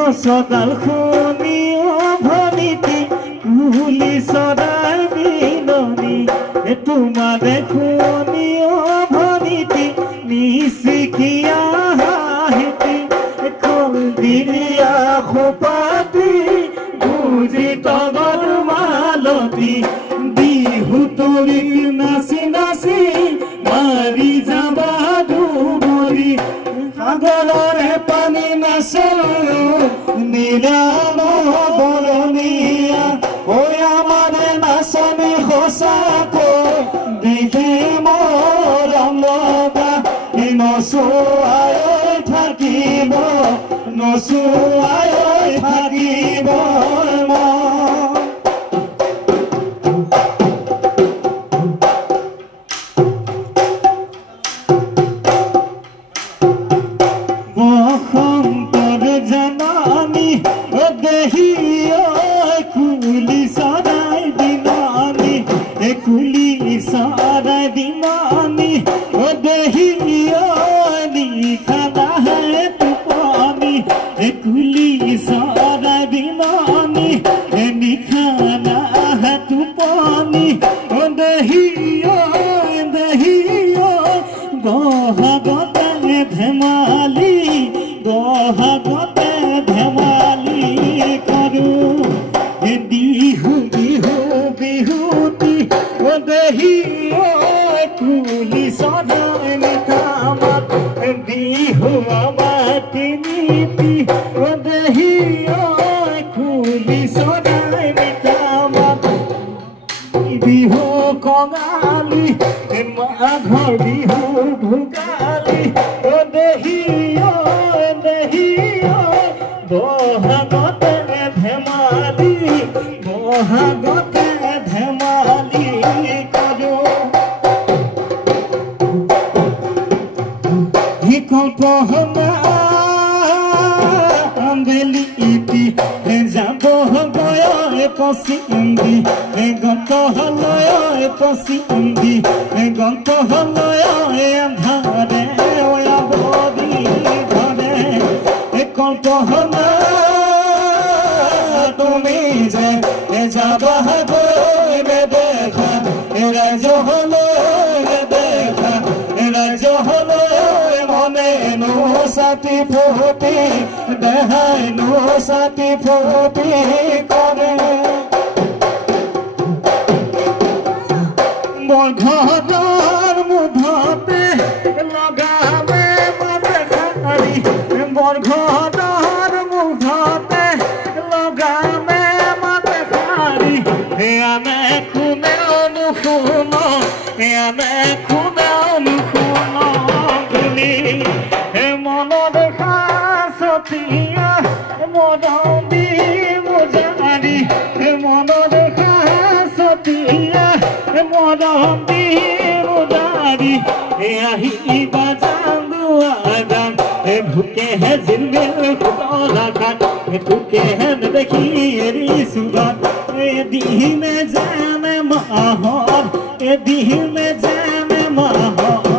গছডাল শুনি ভনিটি কুলি চৰাইৰ বিননি তোমাৰে শুনি ভনিটি নিচিকিয়া হাঁহিটি কলদিলীয়া খোপাটি গুজি তগৰ মালতী বিহু তলিত নাচি নাচি মাৰি যাবা দুবৰি সাগৰৰে পানী নাচে নীলাম বৰণীয়া ঐ আমাৰে নাচনি সঁচাকৈ দেখি মৰম লগা নচুৱাই থাকিব নচুৱাই থাকিব বসন্তৰ জাননী দেহি কুলি চৰাই দিননি কুলি চৰাই দিননি দেহি নিশা নাহে টোপনি কুলি চৰাই দিননি নিশা নাহে টোপনি দেহি দেহি বহাগতে ধেমালি বহাগতে ধেমালি কৰোঁ বিহু বিহু বিহুতি দেহি কুলি চৰাই নিকামত বিহু আমাৰ তিনিটি দেহি কুলি চৰাই নিকামত বিহু কঙালী মাঘৰ বিহু ভোগালী দেহি দেহি বহাগতে ধেমালি বহাগতে ধেমালি কৰোঁ কল্পনা বেলি ইতি যাব গয় পচিন্দি গন্ত হলয় পচিন্দি গন্ত হলয় আন্ধাৰে বদি ধৰে কল্পনা তুমি যে যাবা গৈ নেদেখা ৰাইজ হলৈ নেদেখা ৰাইজ হলৈ মনে নো ছাতি ফুটি দেহাই নো ছাতি ফুটি কৰে মোৰ ঘৰৰ মুধতে লগামে মাতে খাৰি মোৰ ঘৰৰ মুধতে লগামে মাতে খাৰি আনে কোনেও নুশুন আনে কোনেও নুশুন বুলি মনত সাঁচতীয়া মৰম দি মোজাৰি মনত সাঁচতীয়া মৰম দি মোজাৰি আহিবা জানুৱাগান ভোকেহে জিলমিল সুতলা ঘাট তোকেহে নেদেখি এৰিছো গান এদিনে জানে মাহত এদিনে জানে মাহত